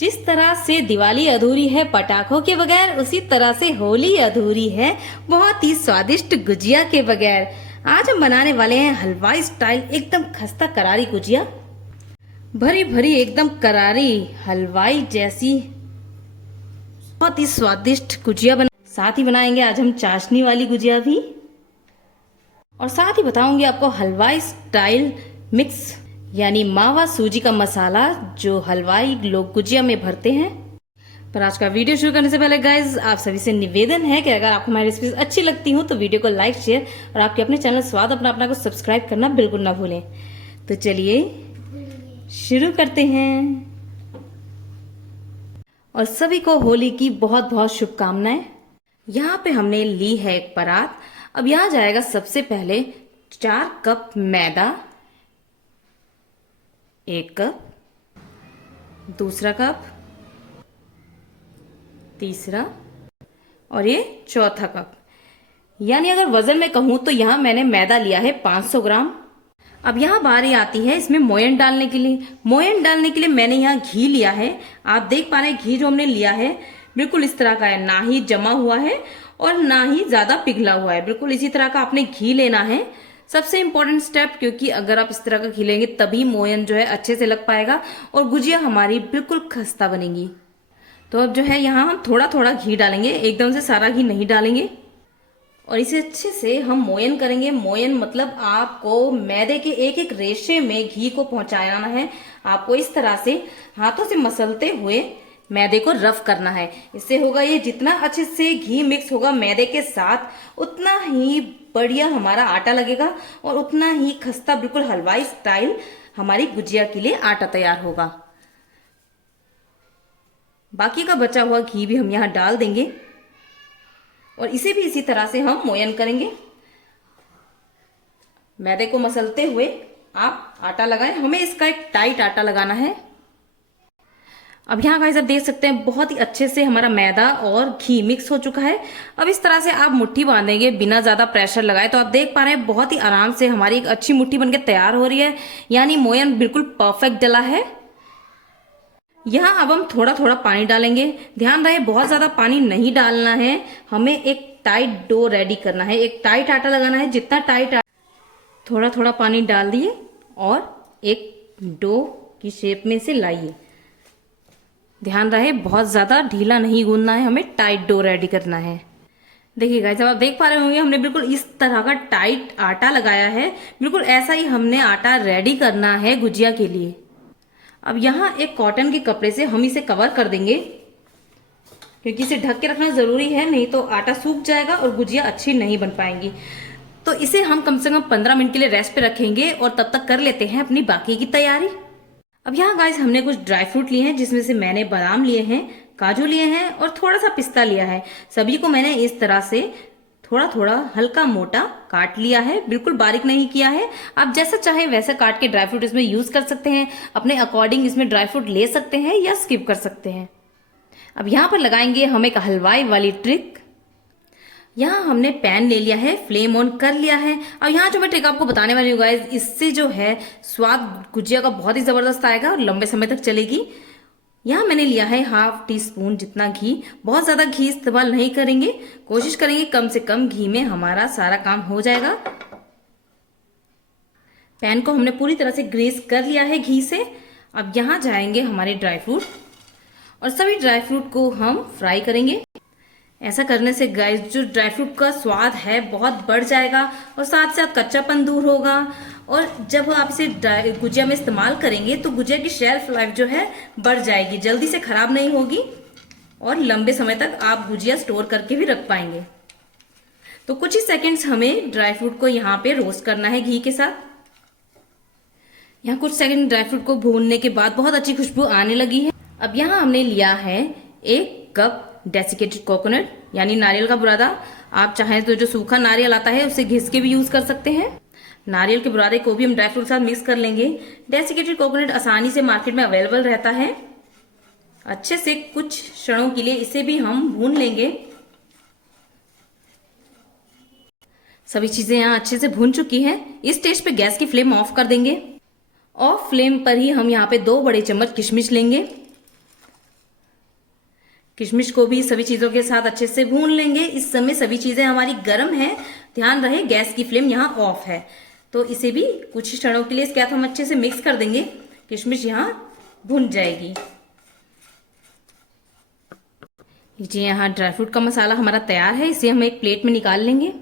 जिस तरह से दिवाली अधूरी है पटाखों के बगैर, उसी तरह से होली अधूरी है बहुत ही स्वादिष्ट गुजिया के बगैर। आज हम बनाने वाले हैं हलवाई स्टाइल एकदम खस्ता करारी गुजिया। भरी भरी एकदम करारी हलवाई जैसी बहुत ही स्वादिष्ट गुजिया साथ ही बनाएंगे आज हम चाशनी वाली गुजिया भी, और साथ ही बताऊंगी आपको हलवाई स्टाइल मिक्स यानी मावा सूजी का मसाला जो हलवाई लोग गुजिया में भरते हैं। पर आज का वीडियो शुरू करने से पहले गाइज आप सभी से निवेदन है कि अगर आपको हमारी रेसिपीज अच्छी लगती हो तो वीडियो को लाइक शेयर और आपके अपने चैनल स्वाद अपना अपना को सब्सक्राइब करना बिल्कुल ना भूलें। तो चलिए शुरू करते हैं, और सभी को होली की बहुत बहुत शुभकामनाएं। यहाँ पे हमने ली है एक परात। अब यहाँ जाएगा सबसे पहले 4 कप मैदा, 1 कप, दूसरा कप, तीसरा और ये चौथा कप। यानी अगर वजन में कहूं तो यहाँ मैंने मैदा लिया है 500 ग्राम। अब यहाँ बारी आती है इसमें मोयन डालने के लिए। मोयन डालने के लिए मैंने यहाँ घी लिया है। आप देख पा रहे हैं घी जो हमने लिया है बिल्कुल इस तरह का है, ना ही जमा हुआ है और ना ही ज्यादा पिघला हुआ है। बिल्कुल इसी तरह का आपने घी लेना है, सबसे इंपॉर्टेंट स्टेप, क्योंकि अगर आप इस तरह का घी लेंगे तभी मोयन जो है अच्छे से लग पाएगा और गुजिया हमारी बिल्कुल खस्ता बनेगी। तो अब जो है यहाँ हम थोड़ा थोड़ा घी डालेंगे, एकदम से सारा घी नहीं डालेंगे, और इसे अच्छे से हम मोयन करेंगे। मोयन मतलब आपको मैदे के एक एक रेशे में घी को पहुंचाना है। आपको इस तरह से हाथों से मसलते हुए मैदे को रफ करना है। इससे होगा ये, जितना अच्छे से घी मिक्स होगा मैदे के साथ उतना ही बढ़िया हमारा आटा लगेगा और उतना ही खस्ता बिल्कुल हलवाई स्टाइल हमारी गुजिया के लिए आटा तैयार होगा। बाकी का बचा हुआ घी भी हम यहाँ डाल देंगे और इसे भी इसी तरह से हम मोयन करेंगे। मैदे को मसलते हुए आप आटा लगाएं। हमें इसका एक टाइट आटा लगाना है। अब यहाँ गाइस आप देख सकते हैं बहुत ही अच्छे से हमारा मैदा और घी मिक्स हो चुका है। अब इस तरह से आप मुट्ठी बांधेंगे बिना ज्यादा प्रेशर लगाए। तो आप देख पा रहे हैं बहुत ही आराम से हमारी एक अच्छी मुट्ठी बनके तैयार हो रही है, यानी मोयन बिल्कुल परफेक्ट डला है। यहाँ अब हम थोड़ा थोड़ा पानी डालेंगे। ध्यान रहे बहुत ज्यादा पानी नहीं डालना है, हमें एक टाइट डो रेडी करना है, एक टाइट आटा लगाना है। जितना टाइट थोड़ा थोड़ा पानी डाल दिए और एक डो की शेप में से लाइए। ध्यान रहे बहुत ज्यादा ढीला नहीं गूंदना है, हमें टाइट डो रेडी करना है। देखिए गाइस, जब आप देख पा रहे होंगे हमने बिल्कुल इस तरह का टाइट आटा लगाया है। बिल्कुल ऐसा ही हमने आटा रेडी करना है गुजिया के लिए। अब यहाँ एक कॉटन के कपड़े से हम इसे कवर कर देंगे, क्योंकि इसे ढक के रखना जरूरी है, नहीं तो आटा सूख जाएगा और गुजिया अच्छी नहीं बन पाएंगी। तो इसे हम कम से कम 15 मिनट के लिए रेस्ट पे रखेंगे और तब तक कर लेते हैं अपनी बाकी की तैयारी। अब यहाँ गाइस हमने कुछ ड्राई फ्रूट लिए हैं, जिसमें से मैंने बादाम लिए हैं, काजू लिए हैं और थोड़ा सा पिस्ता लिया है। सभी को मैंने इस तरह से थोड़ा थोड़ा हल्का मोटा काट लिया है, बिल्कुल बारीक नहीं किया है। आप जैसा चाहे वैसा काट के ड्राई फ्रूट इसमें यूज कर सकते हैं, अपने अकॉर्डिंग इसमें ड्राई फ्रूट ले सकते हैं या स्किप कर सकते हैं। अब यहाँ पर लगाएंगे हम एक हलवाई वाली ट्रिक। यहाँ हमने पैन ले लिया है, फ्लेम ऑन कर लिया है। अब यहाँ जो मैं ट्रिक आपको बताने वाली हूँ गाइस, इससे जो है स्वाद गुजिया का बहुत ही जबरदस्त आएगा और लंबे समय तक चलेगी। यहाँ मैंने लिया है ½ टीस्पून जितना घी। बहुत ज्यादा घी इस्तेमाल नहीं करेंगे, कोशिश करेंगे कम से कम घी में हमारा सारा काम हो जाएगा। पैन को हमने पूरी तरह से ग्रीस कर लिया है घी से। अब यहाँ जाएंगे हमारे ड्राई फ्रूट और सभी ड्राई फ्रूट को हम फ्राई करेंगे। ऐसा करने से गाइस जो ड्राई फ्रूट का स्वाद है बहुत बढ़ जाएगा और साथ साथ कच्चापन दूर होगा। और जब आप इसे गुजिया में इस्तेमाल करेंगे तो गुजिया की शेल्फ लाइफ जो है बढ़ जाएगी, जल्दी से खराब नहीं होगी और लंबे समय तक आप गुजिया स्टोर करके भी रख पाएंगे। तो कुछ ही सेकंड्स हमें ड्राई फ्रूट को यहाँ पे रोस्ट करना है घी के साथ। यहाँ कुछ सेकंड ड्राई फ्रूट को भूनने के बाद बहुत अच्छी खुशबू आने लगी है। अब यहाँ हमने लिया है 1 कप डेसिकेटेड कोकोनट यानी नारियल का बुरादा। आप चाहें तो जो सूखा नारियल आता है उसे घिस के भी यूज कर सकते हैं। नारियल के बुरादे को भी हम ड्राई फ्रूट के साथ मिक्स कर लेंगे। डेसिकेटेड कोकोनट आसानी से मार्केट में अवेलेबल रहता है। अच्छे से कुछ क्षणों के लिए इसे भी हम भून लेंगे। सभी चीजें यहाँ अच्छे से भून चुकी हैं। इस स्टेज पे गैस की फ्लेम ऑफ कर देंगे। ऑफ फ्लेम पर ही हम यहाँ पे 2 बड़े चम्मच किशमिश लेंगे किशमिश को भी सभी चीजों के साथ अच्छे से भून लेंगे। इस समय सभी चीजें हमारी गर्म है, ध्यान रहे गैस की फ्लेम यहाँ ऑफ है। तो इसे भी कुछ ही क्षणों के लिए इसके साथ हम अच्छे से मिक्स कर देंगे। किशमिश यहाँ भुन जाएगी। जी यहाँ ड्राई फ्रूट का मसाला हमारा तैयार है, इसे हम एक प्लेट में निकाल लेंगे।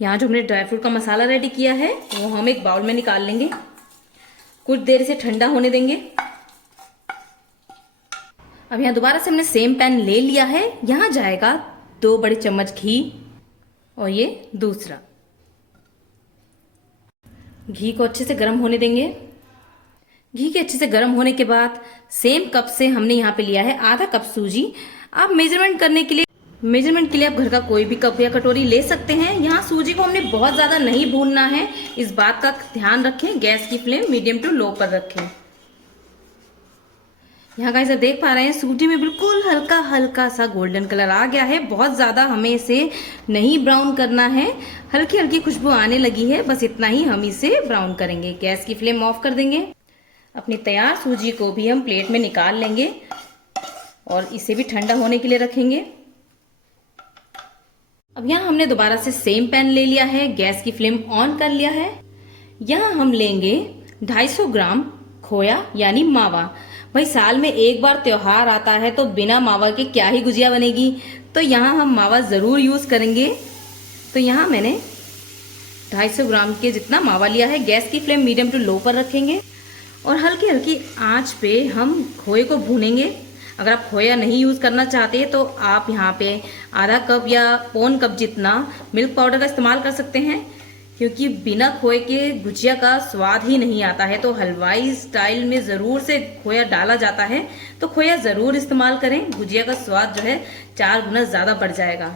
यहाँ जो हमने ड्राई फ्रूट का मसाला रेडी किया है वो हम एक बाउल में निकाल लेंगे। कुछ देर से ठंडा होने देंगे। अब यहाँ दोबारा से हमने सेम पैन ले लिया है। यहाँ जाएगा 2 बड़े चम्मच घी और ये दूसरा। घी को अच्छे से गर्म होने देंगे। घी के अच्छे से गर्म होने के बाद सेम कप से हमने यहाँ पे लिया है आधा कप सूजी। आप मेजरमेंट के लिए आप घर का कोई भी कप या कटोरी ले सकते हैं। यहाँ सूजी को हमने बहुत ज्यादा नहीं भूनना है, इस बात का ध्यान रखें। गैस की फ्लेम मीडियम टू लो पर रखें। यहाँ गाइस आप देख पा रहे हैं सूजी में बिल्कुल हल्का हल्का सा गोल्डन कलर आ गया है। बहुत ज्यादा हमें इसे नहीं ब्राउन करना है, हल्की हल्की खुशबू आने लगी है, बस इतना ही हम इसे ब्राउन करेंगे। गैस की फ्लेम ऑफ कर देंगे। अपनी तैयार सूजी को भी हम प्लेट में निकाल लेंगे और इसे भी ठंडा होने के लिए रखेंगे। अब यहाँ हमने दोबारा से सेम पैन ले लिया है, गैस की फ्लेम ऑन कर लिया है। यहाँ हम लेंगे 250 ग्राम खोया यानी मावा। भाई साल में एक बार त्योहार आता है तो बिना मावा के क्या ही गुजिया बनेगी, तो यहाँ हम मावा जरूर यूज करेंगे। तो यहाँ मैंने 250 ग्राम के जितना मावा लिया है। गैस की फ्लेम मीडियम टू लो पर रखेंगे और हल्की हल्की आंच पे हम खोए को भूनेंगे। अगर आप खोया नहीं यूज़ करना चाहते तो आप यहाँ पे आधा कप या पौन कप जितना मिल्क पाउडर का इस्तेमाल कर सकते हैं, क्योंकि बिना खोए के गुजिया का स्वाद ही नहीं आता है। तो हलवाई स्टाइल में ज़रूर से खोया डाला जाता है, तो खोया ज़रूर इस्तेमाल करें। गुजिया का स्वाद जो है 4 गुना ज़्यादा बढ़ जाएगा।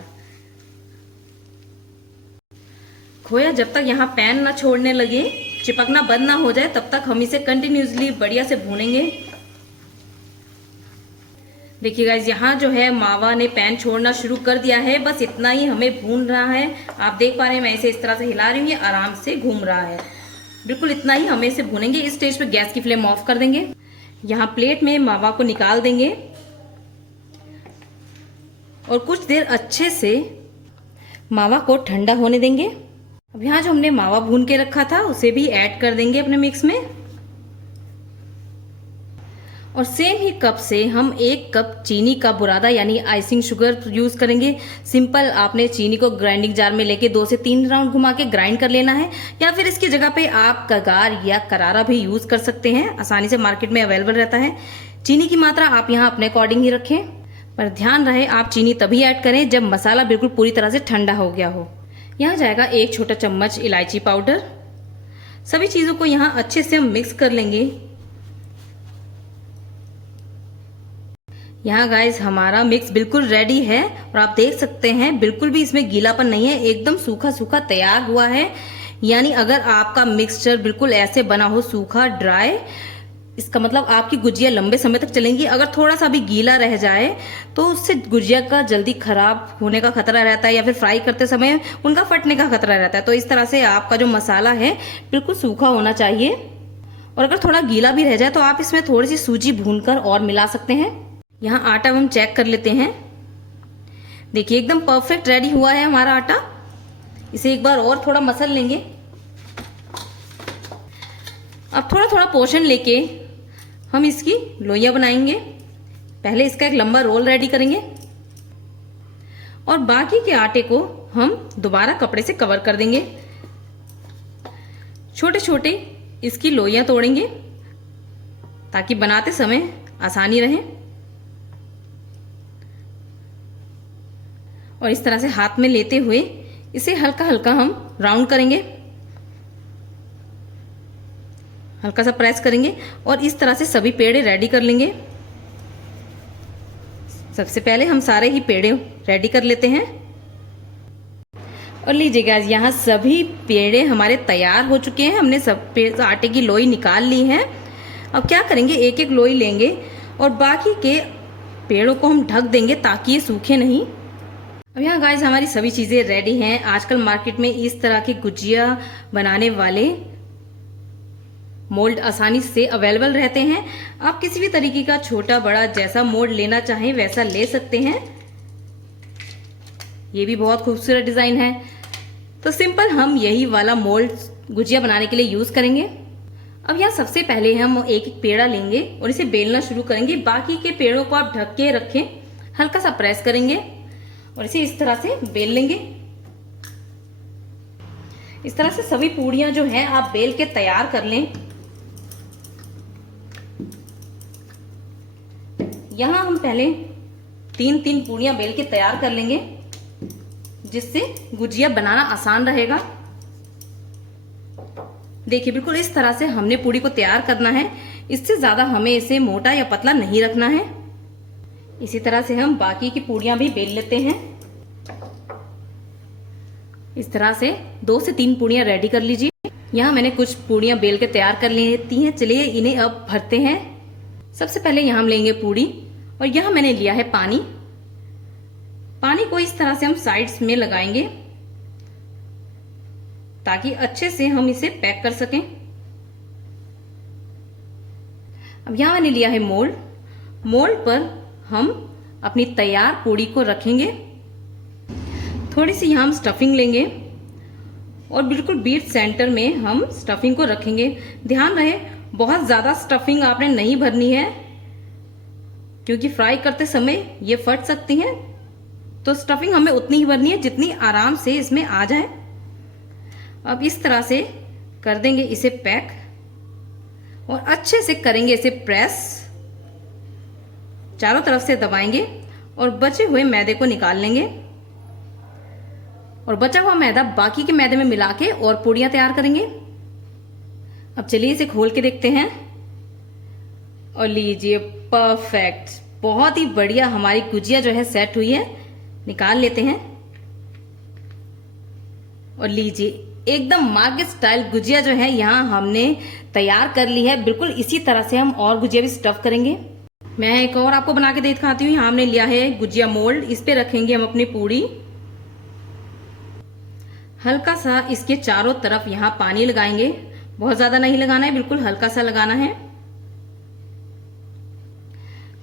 खोया जब तक यहाँ पैन ना छोड़ने लगे, चिपकना बंद ना हो जाए, तब तक हम इसे कंटिन्यूसली बढ़िया से भूनेंगे। देखिए गाइज यहाँ जो है मावा ने पैन छोड़ना शुरू कर दिया है, बस इतना ही हमें भून रहा है। आप देख पा रहे हैं मैं इसे इस तरह से हिला रही हूँ, ये आराम से घूम रहा है। बिल्कुल इतना ही हमें इसे भूनेंगे। इस स्टेज पे गैस की फ्लेम ऑफ कर देंगे। यहाँ प्लेट में मावा को निकाल देंगे और कुछ देर अच्छे से मावा को ठंडा होने देंगे। अब यहाँ जो हमने मावा भून के रखा था उसे भी ऐड कर देंगे अपने मिक्स में और सेम ही कप से हम 1 कप चीनी का बुरादा यानी आइसिंग शुगर यूज करेंगे। सिंपल आपने चीनी को ग्राइंडिंग जार में लेके 2 से 3 राउंड घुमा के ग्राइंड कर लेना है, या फिर इसकी जगह पे आप कगार या करारा भी यूज कर सकते हैं, आसानी से मार्केट में अवेलेबल रहता है। चीनी की मात्रा आप यहाँ अपने अकॉर्डिंग ही रखें, पर ध्यान रहे आप चीनी तभी ऐड करें जब मसाला बिल्कुल पूरी तरह से ठंडा हो गया हो। यहाँ जाएगा 1 छोटा चम्मच इलायची पाउडर। सभी चीजों को यहाँ अच्छे से हम मिक्स कर लेंगे। यहाँ गाइस हमारा मिक्स बिल्कुल रेडी है और आप देख सकते हैं बिल्कुल भी इसमें गीलापन नहीं है, एकदम सूखा सूखा तैयार हुआ है। यानी अगर आपका मिक्सचर बिल्कुल ऐसे बना हो सूखा ड्राई, इसका मतलब आपकी गुजिया लंबे समय तक चलेंगी। अगर थोड़ा सा भी गीला रह जाए तो उससे गुजिया का जल्दी खराब होने का खतरा रहता है, या फिर फ्राई करते समय उनका फटने का खतरा रहता है। तो इस तरह से आपका जो मसाला है बिल्कुल सूखा होना चाहिए। और अगर थोड़ा गीला भी रह जाए तो आप इसमें थोड़ी सी सूजी भूनकर और मिला सकते हैं। यहाँ आटा हम चेक कर लेते हैं। देखिए एकदम परफेक्ट रेडी हुआ है हमारा आटा। इसे एक बार और थोड़ा मसल लेंगे। अब थोड़ा थोड़ा पोर्शन लेके हम इसकी लोइयां बनाएंगे। पहले इसका एक लंबा रोल रेडी करेंगे और बाकी के आटे को हम दोबारा कपड़े से कवर कर देंगे। छोटे छोटे इसकी लोइयां तोड़ेंगे ताकि बनाते समय आसानी रहे। और इस तरह से हाथ में लेते हुए इसे हल्का हल्का हम राउंड करेंगे, हल्का सा प्रेस करेंगे और इस तरह से सभी पेड़े रेडी कर लेंगे। सबसे पहले हम सारे ही पेड़े रेडी कर लेते हैं। और लीजिए गाइस यहाँ सभी पेड़े हमारे तैयार हो चुके हैं। हमने सब आटे की लोई निकाल ली है। अब क्या करेंगे, एक एक लोई लेंगे और बाकी के पेड़ों को हम ढक देंगे ताकि ये सूखे नहीं। अब यहाँ गाइस हमारी सभी चीज़ें रेडी हैं। आजकल मार्केट में इस तरह की गुजिया बनाने वाले मोल्ड आसानी से अवेलेबल रहते हैं। आप किसी भी तरीके का छोटा बड़ा जैसा मोल्ड लेना चाहें वैसा ले सकते हैं। ये भी बहुत खूबसूरत डिजाइन है। तो सिंपल हम यही वाला मोल्ड गुजिया बनाने के लिए यूज करेंगे। अब यहाँ सबसे पहले हम एक एक पेड़ा लेंगे और इसे बेलना शुरू करेंगे। बाकी के पेड़ों को आप ढक के रखें, हल्का सा प्रेस करेंगे और इसे इस तरह से बेल लेंगे। इस तरह से सभी पूड़ियां जो है आप बेल के तैयार कर लें। यहां हम पहले 3-3 पूड़ियां बेल के तैयार कर लेंगे, जिससे गुजिया बनाना आसान रहेगा। देखिए बिल्कुल इस तरह से हमने पूड़ी को तैयार करना है। इससे ज्यादा हमें इसे मोटा या पतला नहीं रखना है। इसी तरह से हम बाकी की पूड़ियां भी बेल लेते हैं। इस तरह से 2 से 3 पूड़ियां रेडी कर लीजिए। यहाँ मैंने कुछ पूड़ियां बेल के तैयार कर लेती हैं। चलिए इन्हें अब भरते हैं। सबसे पहले यहाँ हम लेंगे पूड़ी और यहाँ मैंने लिया है पानी। पानी को इस तरह से हम साइड्स में लगाएंगे ताकि अच्छे से हम इसे पैक कर सकें। अब यहाँ मैंने लिया है मोल्ड। मोल्ड पर हम अपनी तैयार पूड़ी को रखेंगे। थोड़ी सी यहाँ हम स्टफिंग लेंगे और बिल्कुल बीच सेंटर में हम स्टफिंग को रखेंगे। ध्यान रहे बहुत ज्यादा स्टफिंग आपने नहीं भरनी है, क्योंकि फ्राई करते समय ये फट सकती हैं। तो स्टफिंग हमें उतनी ही भरनी है जितनी आराम से इसमें आ जाए। अब इस तरह से कर देंगे इसे पैक और अच्छे से करेंगे इसे प्रेस। चारों तरफ से दबाएंगे और बचे हुए मैदे को निकाल लेंगे और बचा हुआ मैदा बाकी के मैदे में मिला के और पूड़ियां तैयार करेंगे। अब चलिए इसे खोल के देखते हैं और लीजिए परफेक्ट, बहुत ही बढ़िया हमारी गुजिया जो है सेट हुई है। निकाल लेते हैं और लीजिए एकदम मार्केट स्टाइल गुजिया जो है यहाँ हमने तैयार कर ली है। बिल्कुल इसी तरह से हम और गुजिया भी स्टफ करेंगे। मैं एक और आपको बना के दिखाती हूँ। यहाँ हमने लिया है गुजिया मोल्ड। इस पे रखेंगे हम अपनी पूड़ी। हल्का सा इसके चारों तरफ यहाँ पानी लगाएंगे। बहुत ज्यादा नहीं लगाना है, बिल्कुल हल्का सा लगाना है।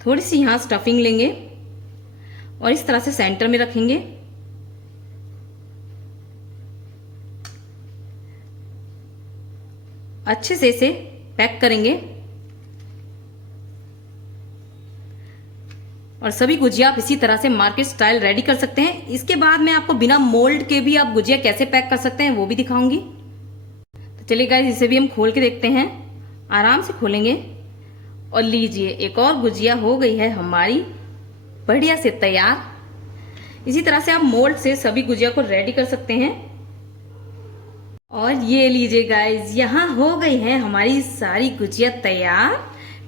थोड़ी सी यहाँ स्टफिंग लेंगे और इस तरह से सेंटर में रखेंगे। अच्छे से इसे पैक करेंगे और सभी गुजिया आप इसी तरह से मार्केट स्टाइल रेडी कर सकते हैं। इसके बाद मैं आपको बिना मोल्ड के भी आप गुजिया कैसे पैक कर सकते हैं वो भी दिखाऊंगी। तो चलिए गाइस इसे भी हम खोल के देखते हैं। आराम से खोलेंगे और लीजिए एक और गुजिया हो गई है हमारी बढ़िया से तैयार। इसी तरह से आप मोल्ड से सभी गुजिया को रेडी कर सकते हैं। और ये लीजिए गाइस यहाँ हो गई है हमारी सारी गुजिया तैयार।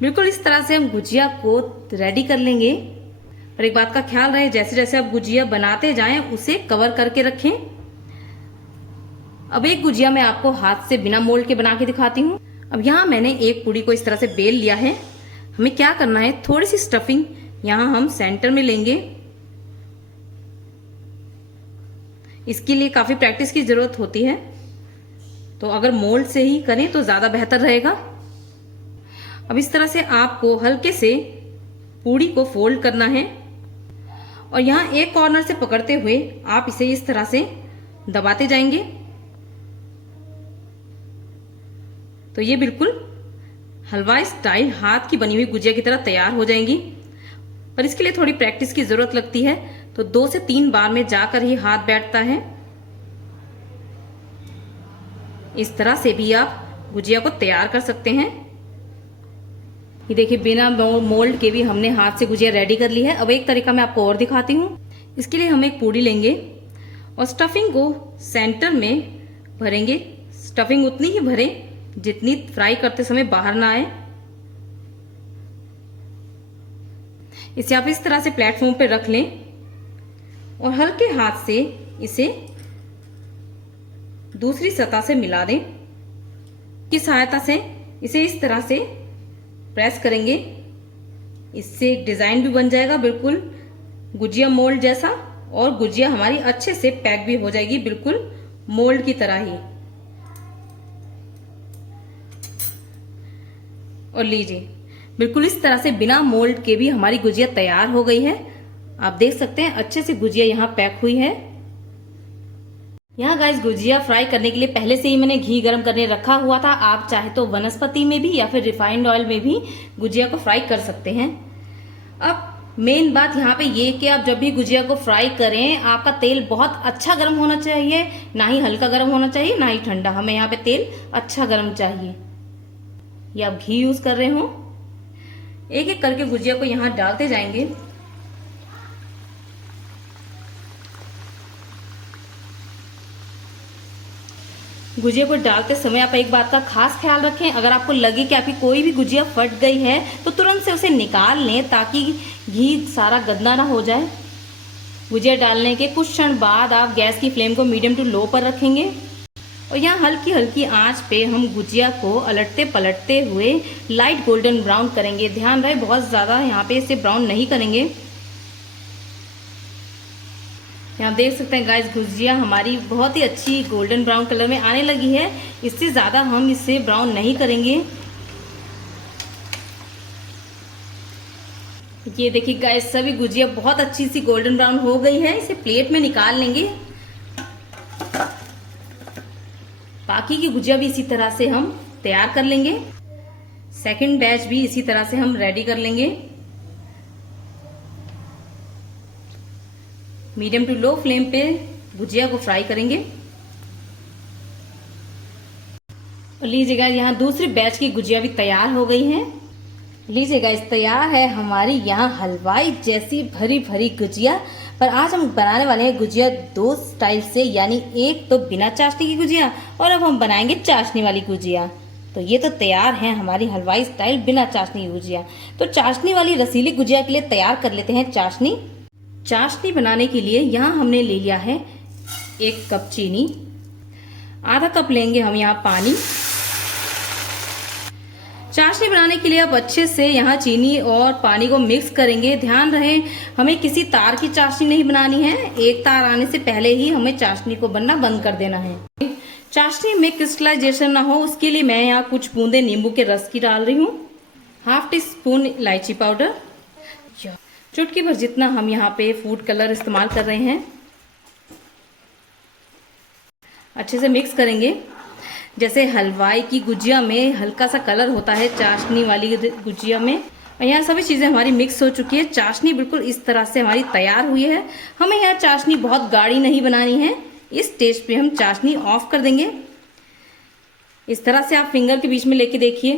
बिल्कुल इस तरह से हम गुजिया को रेडी कर लेंगे। और एक बात का ख्याल रहे, जैसे जैसे आप गुजिया बनाते जाएं उसे कवर करके रखें। अब एक गुजिया मैं आपको हाथ से बिना मोल्ड के बना के दिखाती हूँ। अब यहाँ मैंने एक पूड़ी को इस तरह से बेल लिया है। हमें क्या करना है, थोड़ी सी स्टफिंग यहाँ हम सेंटर में लेंगे। इसके लिए काफी प्रैक्टिस की जरूरत होती है, तो अगर मोल्ड से ही करें तो ज्यादा बेहतर रहेगा। अब इस तरह से आपको हल्के से पूड़ी को फोल्ड करना है और यहाँ एक कॉर्नर से पकड़ते हुए आप इसे इस तरह से दबाते जाएंगे। तो ये बिल्कुल हलवा स्टाइल हाथ की बनी हुई गुजिया की तरह तैयार हो जाएंगी। पर इसके लिए थोड़ी प्रैक्टिस की जरूरत लगती है, तो 2 से 3 बार में जाकर ही हाथ बैठता है। इस तरह से भी आप गुजिया को तैयार कर सकते हैं। ये देखिए बिना मोल्ड के भी हमने हाथ से गुजिया रेडी कर ली है। अब एक तरीका मैं आपको और दिखाती हूँ। इसके लिए हम एक पूड़ी लेंगे और स्टफिंग को सेंटर में भरेंगे। स्टफिंग उतनी ही भरें जितनी फ्राई करते समय बाहर ना आए। इसे आप इस तरह से प्लेटफॉर्म पे रख लें और हल्के हाथ से इसे दूसरी सतह से मिला दें। की सहायता से इसे इस तरह से प्रेस करेंगे। इससे एक डिजाइन भी बन जाएगा बिल्कुल गुजिया मोल्ड जैसा, और गुजिया हमारी अच्छे से पैक भी हो जाएगी बिल्कुल मोल्ड की तरह ही। और लीजिए बिल्कुल इस तरह से बिना मोल्ड के भी हमारी गुजिया तैयार हो गई है। आप देख सकते हैं अच्छे से गुजिया यहाँ पैक हुई है। यहाँ गाइस गुजिया फ्राई करने के लिए पहले से ही मैंने घी गरम करने रखा हुआ था। आप चाहे तो वनस्पति में भी या फिर रिफाइंड ऑयल में भी गुजिया को फ्राई कर सकते हैं। अब मेन बात यहाँ पे ये कि आप जब भी गुजिया को फ्राई करें आपका तेल बहुत अच्छा गर्म होना चाहिए, ना ही हल्का गर्म होना चाहिए ना ही ठंडा। हमें यहाँ पे तेल अच्छा गर्म चाहिए। ये आप घी यूज कर रहे हो। एक एक करके गुजिया को यहाँ डालते जाएंगे। गुजिया को डालते समय आप एक बात का खास ख्याल रखें, अगर आपको लगे कि आपकी कोई भी गुजिया फट गई है तो तुरंत से उसे निकाल लें ताकि घी सारा गंदा ना हो जाए। गुजिया डालने के कुछ क्षण बाद आप गैस की फ्लेम को मीडियम टू लो पर रखेंगे और यहाँ हल्की हल्की आंच पे हम गुजिया को अलटते पलटते हुए लाइट गोल्डन ब्राउन करेंगे। ध्यान रहे बहुत ज़्यादा यहाँ पे इसे ब्राउन नहीं करेंगे। यहाँ देख सकते हैं गाइस गुजिया हमारी बहुत ही अच्छी गोल्डन ब्राउन कलर में आने लगी है। इससे ज़्यादा हम इसे ब्राउन नहीं करेंगे। ये देखिए गाइस सभी गुजिया बहुत अच्छी सी गोल्डन ब्राउन हो गई है। इसे प्लेट में निकाल लेंगे। बाकी की गुजिया भी इसी तरह से हम तैयार कर लेंगे। सेकंड बैच भी इसी तरह से हम रेडी कर लेंगे। मीडियम टू लो फ्लेम पे गुजिया को फ्राई करेंगे। और लीजिएगा यहाँ दूसरी बैच की गुजिया भी तैयार हो गई है। लीजिएगा इस तैयार है हमारी यहाँ हलवाई जैसी भरी भरी गुजिया। पर आज हम बनाने वाले हैं गुजिया दो स्टाइल से, यानी एक तो बिना चाशनी की गुजिया और अब हम बनाएंगे चाशनी वाली गुजिया। तो ये तो तैयार है हमारी हलवाई स्टाइल बिना चाशनी की गुजिया। तो चाशनी वाली रसीली गुजिया के लिए तैयार कर लेते हैं चाशनी। चाशनी बनाने के लिए यहाँ हमने ले लिया है 1 कप चीनी, आधा कप लेंगे हम यहाँ पानी। चाशनी बनाने के लिए आप अच्छे से यहाँ चीनी और पानी को मिक्स करेंगे। ध्यान रहे हमें किसी तार की चाशनी नहीं बनानी है। एक तार आने से पहले ही हमें चाशनी को बनना बंद कर देना है। चाशनी में क्रिस्टलाइजेशन ना हो उसके लिए मैं यहाँ कुछ बूंदे नींबू के रस की डाल रही हूँ। हाफ टी स्पून इलायची पाउडर, चुटकी भर जितना हम यहाँ पे फूड कलर इस्तेमाल कर रहे हैं। अच्छे से मिक्स करेंगे। जैसे हलवाई की गुजिया में हल्का सा कलर होता है चाशनी वाली गुजिया में। और यहाँ सभी चीज़ें हमारी मिक्स हो चुकी है। चाशनी बिल्कुल इस तरह से हमारी तैयार हुई है। हमें यहाँ चाशनी बहुत गाढ़ी नहीं बनानी है। इस स्टेज पे हम चाशनी ऑफ कर देंगे। इस तरह से आप फिंगर के बीच में लेके देखिए,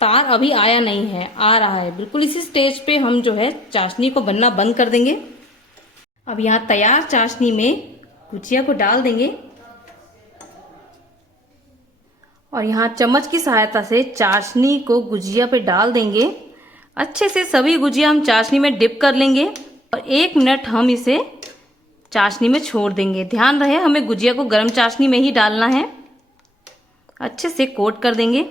तार अभी आया नहीं है, आ रहा है। बिल्कुल इसी स्टेज पे हम जो है चाशनी को बनना बंद कर देंगे। अब यहाँ तैयार चाशनी में गुजिया को डाल देंगे और यहाँ चम्मच की सहायता से चाशनी को गुजिया पे डाल देंगे। अच्छे से सभी गुजिया हम चाशनी में डिप कर लेंगे और 1 मिनट हम इसे चाशनी में छोड़ देंगे। ध्यान रहे हमें गुजिया को गर्म चाशनी में ही डालना है। अच्छे से कोट कर देंगे।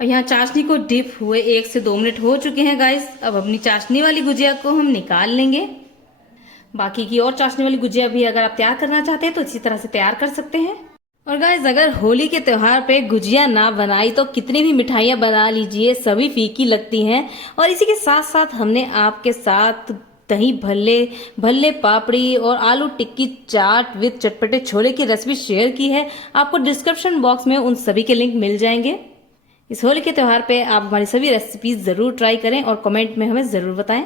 और यहाँ चाशनी को डिप हुए 1 से 2 मिनट हो चुके हैं गाइस। अब अपनी चाशनी वाली गुजिया को हम निकाल लेंगे। बाकी की और चाशनी वाली गुजिया भी अगर आप तैयार करना चाहते हैं तो इसी तरह से तैयार कर सकते हैं। और गाइस अगर होली के त्योहार पे गुजिया ना बनाई तो कितनी भी मिठाइयाँ बना लीजिए, सभी फीकी लगती हैं। और इसी के साथ साथ हमने आपके साथ दही भल्ले, भल्ले पापड़ी और आलू टिक्की चाट विद चटपटे छोले की रेसिपी शेयर की है। आपको डिस्क्रिप्शन बॉक्स में उन सभी के लिंक मिल जाएंगे। इस होली के त्योहार पे आप हमारी सभी रेसिपीज जरूर ट्राई करें और कमेंट में हमें जरूर बताएं।